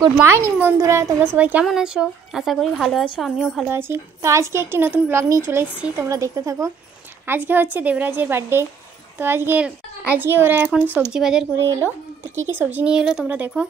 Good morning বন্ধুরা, তোমরা সবাই কেমন আছো? আশা করি ভালো আছো, আমিও ভালো আছি। তো আজকে একটি নতুন ব্লগ নিয়ে চলে এসেছি, তোমরা দেখতে থাকো। আজকে হচ্ছে দেবরাজের বার্থডে। তো আজকে ওরা এখন সবজি বাজার করে এলো। তো কী কী সবজি নিয়ে এলো তোমরা দেখো।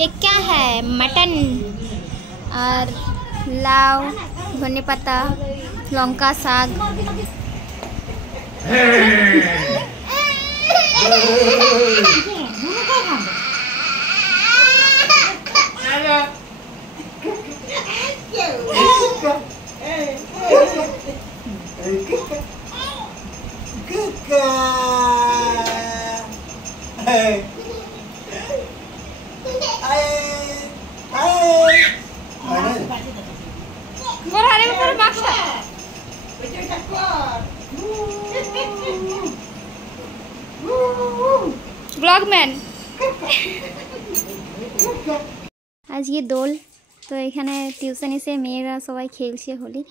ये क्या है? मटन और लाव, धने पाता, लंका शाक। ব্লগম্যান আজকে দোল, তো এখানে টিউশন এসে মেয়েরা সবাই খেলছে হোলি।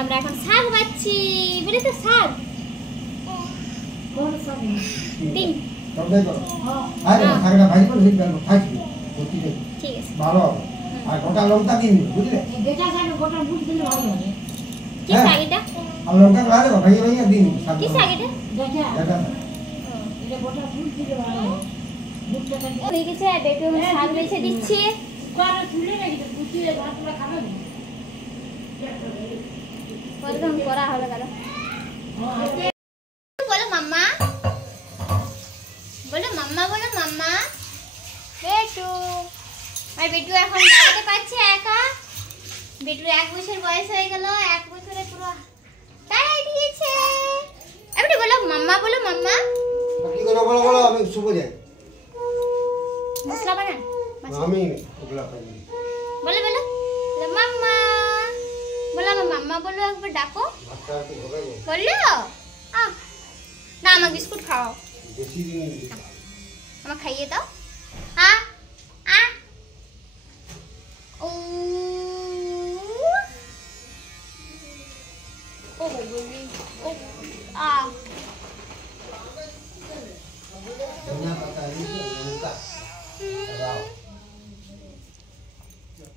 আমরা এখন শাক বাচ্ছি, বলি তো শাক তিন। ঠিক আছে, ভালো আর গোটা লঙ্কা দিন, বুঝলে? কি শাক এটা? আর লঙ্কা লাগালে ভাই ভাই দিন। কি শাক এটা? এটা গোটা ফুল দিলে ভালো। মুখটা হয়ে গেছে, বেটু শাক বেছে দিচ্ছে। কোন তুলে নাকি তো কুচিয়ে ভাতটা খাবে না। পরদম করা হলো গেল। বলো মাম্মা, বলো মাম্মা, বলো মাম্মা। বেটু আর বেটু এখন দাঁড়াতে পারছে একা। বেটুর 1 বছর বয়স হয়ে গেল, 1 বছরে পুরো দাঁড়াই দিয়েছে। এবারে বলো মাম্মা, বলো মাম্মা। কি করে বলো বলো, আমি শুভ যাই। মশলা বানান আমি ওগুলা পাই। বলো বলো মাম্মা, বলো মাম্মা, বলো একবার ডাকো। ভাতটা কি হবে? বললো না, আমার বিস্কুট খাও, বেশি দিন আমাকে খাইয়ে দাও। ও ও বলি ও ধনিয়া পাতা এই লঙ্কা দাও।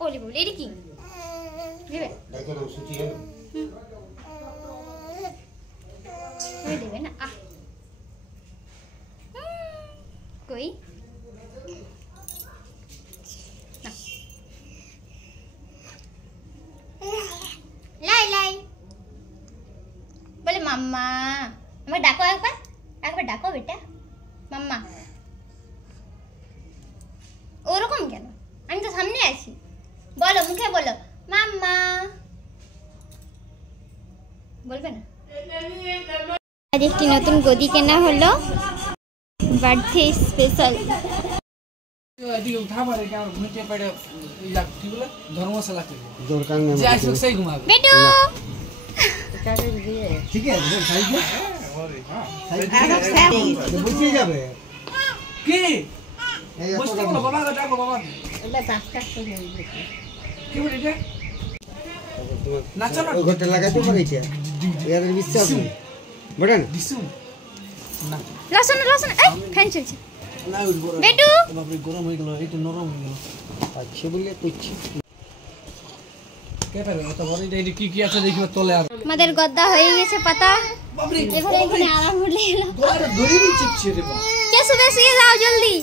ওলি বলি এটা কি দিবে? দেখো না সুচি হেন দেবে না। কই লাই লাই বলে মাম্মা। আমাকে ডাকো একবার, একবার ডাকো বেটা মাম্মা। ওরকম কেন? আমি তো সামনে আছি, বলো মুখে বলো মাম্মা, বলবে না? আজ একটি নতুন গদি কেনা হলো, বার্থডে স্পেশাল। বেটু ঠিক আছে বুঝিয়ে যাবে কি বসতে বলো বাবা, ডাকো বাবা। এটা টাস্কা করে কি বলি রে? নাচো না, ওই ঘরটা লাগাতে পারিস এর বিশ্বাস নেই বড়ন দিছু না। লসন লসন এই ফ্যান চলছে না বেটু। বাবা গরম হয়ে গেল, এটা নরম হয়ে গেল। আচ্ছা বলে কইছি কে পারে এত বড় এটা কি কি আছে দেখিবা তলে। আর আমাদের গদ্দা হয়ে গেছে পাতা, বাবরে এবারে এখানে আরাম হলে এলো। গোড়া ধরে নি চিপছে রে বাবা। কে শুবে শুয়ে যাও জলদি।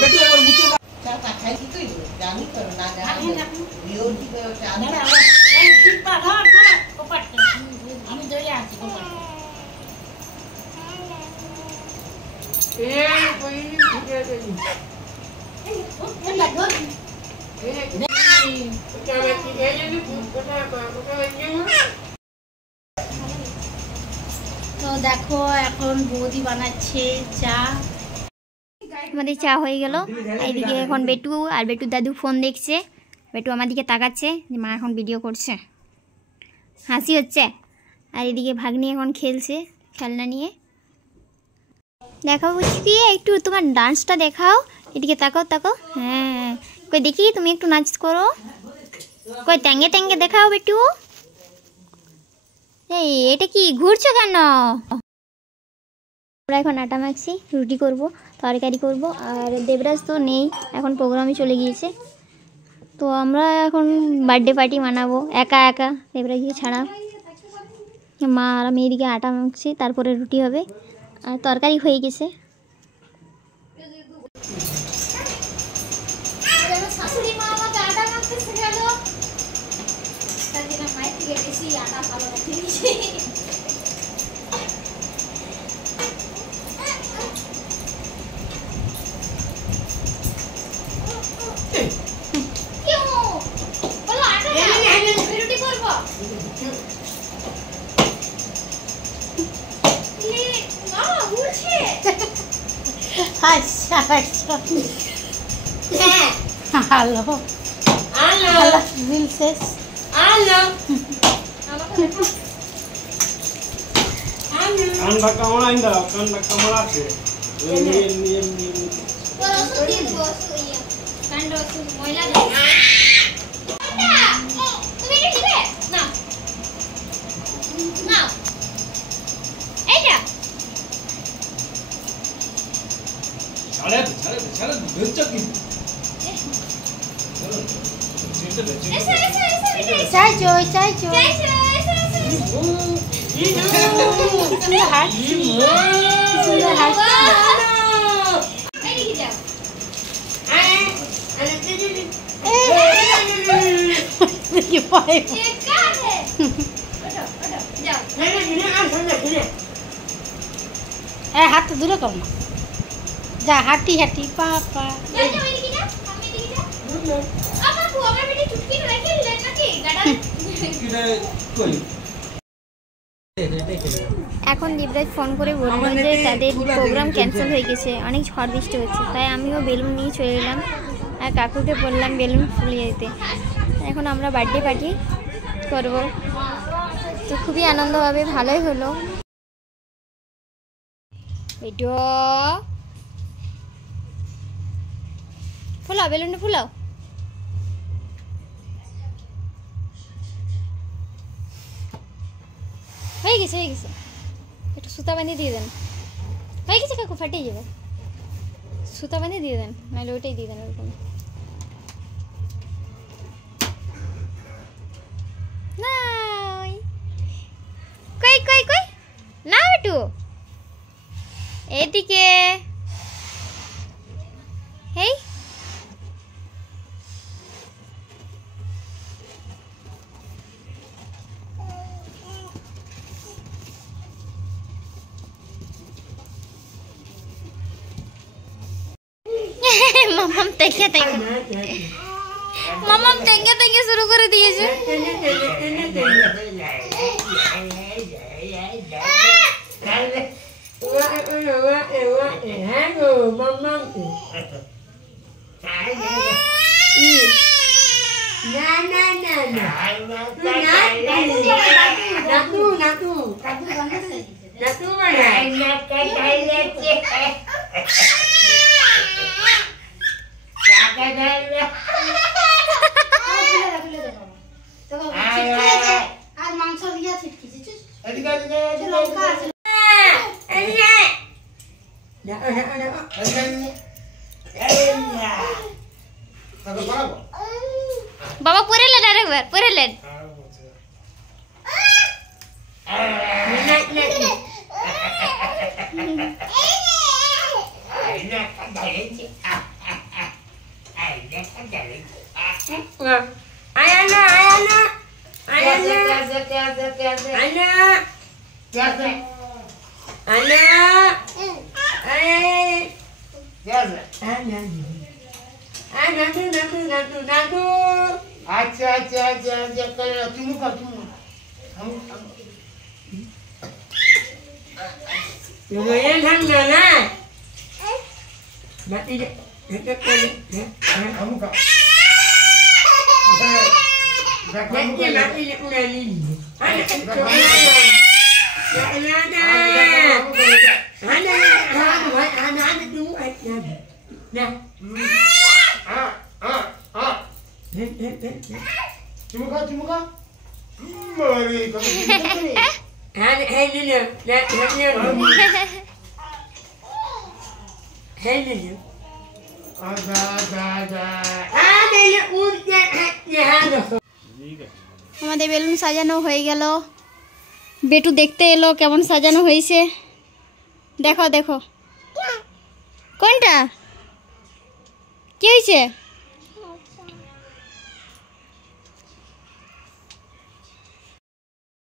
বেটু একবার মুছে চাটা খাই কি তুই জানি তো না জানি ভিডিও কি করে চাটা এই টিপা ধর ধর কপাটটা আমি ধরে আছি কপাট। এই কই ভিডিও দেই এটা ধর চাটা কি গেলি কোথা কোথা তো দেখো এখন বৌদি বানাচ্ছে চা। আমাদের চা হয়ে গেল। এইদিকে এখন বেটু আর বেটু দাদু ফোন দেখছে। বেটু আমার দিকে তাকাচ্ছে যে মা এখন ভিডিও করছে, হাসি হচ্ছে। আর এদিকে ভাগ্নি এখন খেলছে খেলনা নিয়ে। দেখাও বুঝি একটু তোমার ডান্সটা দেখাও, এদিকে তাকাও তাকাও। হ্যাঁ কই দেখি তুমি একটু নাচ করো, কই ট্যাঙ্গে ট্যাঙ্গে দেখাও বেটু। এই এটা কি ঘুরছো কেন? আমরা এখন আটা মাখছি, রুটি করব, তরকারি করব। আর দেবরাজ তো নেই, এখন প্রোগ্রামে চলে গিয়েছে। তো আমরা এখন বার্থডে পার্টি মানাবো একা একা, দেবরাজকে ছাড়া। মা আর আমি এদিকে আটা মাখছি, তারপরে রুটি হবে। আর তরকারি হয়ে গেছে। শাশুড়ি মা আমাকে আটা মাখতে শেখালো, তার জন্য মায়ের থেকে বেশি আটা ভালো মাখতে দিয়েছে। আচ্ছা আচ্ছা হ্যালো হ্যালো বিল শেষ ঠান্ডা কেমন আইন দাও, ঠান্ডা কেমন আছে? চাইছো চাইছো হাত তো দূরে কর না, যা হাঁটি হাঁটি পাপা এখন দেবরাজ ফোন করে বললো যে তাদের প্রোগ্রাম ক্যান্সেল হয়ে গেছে, অনেক ঝড় বৃষ্টি হচ্ছে। তাই আমিও বেলুন নিয়ে চলে এলাম আর কাকুকে বললাম বেলুন ফুলিয়ে দিতে। এখন আমরা বার্থডে পার্টি করব, তো খুবই আনন্দ হবে, ভালোই হলো। ফুলাও, বেলুনটা ফুলাও। হয়ে গেছে হয়ে গেছে, একটু সুতা বাঁধিয়ে দিয়ে দেন। হয়ে গেছে কাকু, ফাটিয়ে যাবে, সুতা বাঁধিয়ে দিয়ে দেন, নাহলে ওইটাই দিয়ে দেন ওরকম। না কই কই কই না একটু এদিকে, হেই মামাম তেকে তেকে মামাম তেকে তেকে শুরু করে দিয়েছে। আর মাংস দিয়া ছিটকিছে বাবা পরে লেন আরেকবার, পরে লেন। अच्छा अच्छा अच्छा अच्छा कर तुम हम lumayan hangga na mati dekat kamu kak mati mati ni udah ni ada tunggu nah cuma kak mari kamu আমাদের বেলুন সাজানো হয়ে গেল। বেটু দেখতে এলো কেমন সাজানো হয়েছে। দেখো দেখো কোনটা কি হয়েছে।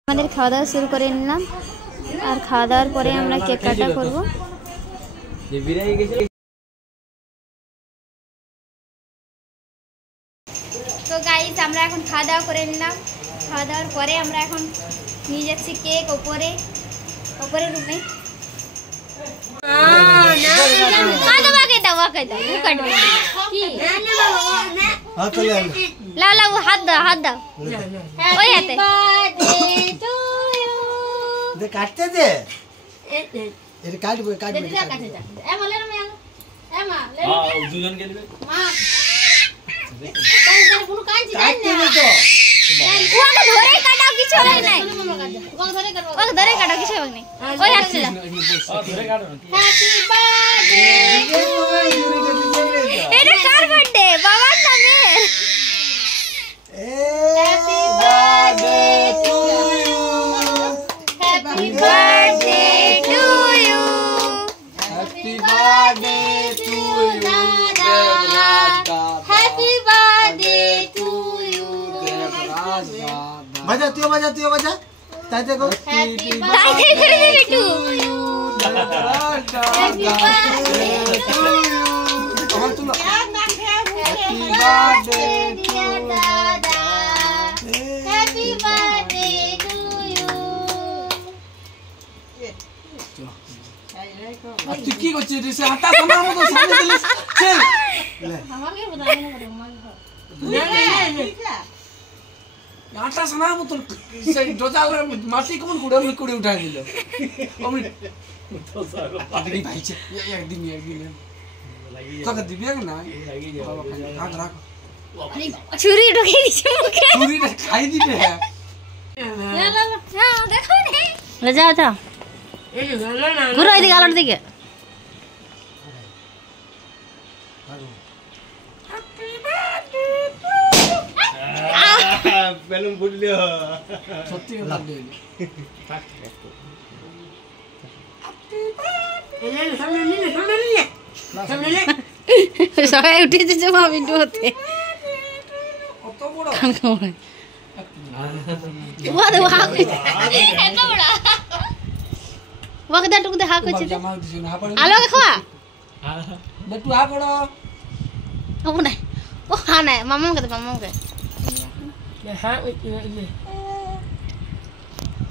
আমাদের খাওয়া দাওয়া শুরু করে নিলাম, আর খাওয়া দাওয়ার পরে আমরা কেক কাটা করবো। তো গাইস আমরা এখন খাওয়া দাওয়া করে নিলাম। খাওয়া দাওয়ার পরে আমরা এখন নিয়ে যাচ্ছি কেক ওপরে রুমে। হাত দাও ওই হাতে কাটতে দে, এটা কাটবে বাজা তাই দেখো তুই কি করছিস? হাতা সোনার মতো সামনে দিলিস। আটা সোনার মতো সেই ডোজালের মাটি কোন কুড়ে উঠাই দিল। একদিন তোকে দিবি না ছুরি ঢুকিয়ে দিচ্ছে মুখে। চুরিটা খাই দিবে। যাও যাও ঘুরো এদিকে আলোর দিকে। বেলুন ফুটলো সত্যি সবাই উঠে দিচ্ছে মা বিন্টু হতে। কত বড় ওকে দে টুকু দে হা করছে আলোকে খাওয়া বেটু হা করো। ও নাই ও হা নাই মামাকে দে মামাকে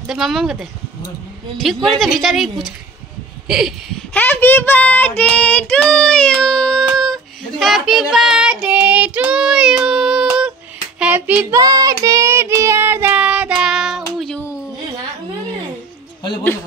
দে মামাকে দে ঠিক করে দে বিচারে কুছ। Happy birthday to you, happy birthday to you, happy birthday dear দাদা উজু। হলে বলো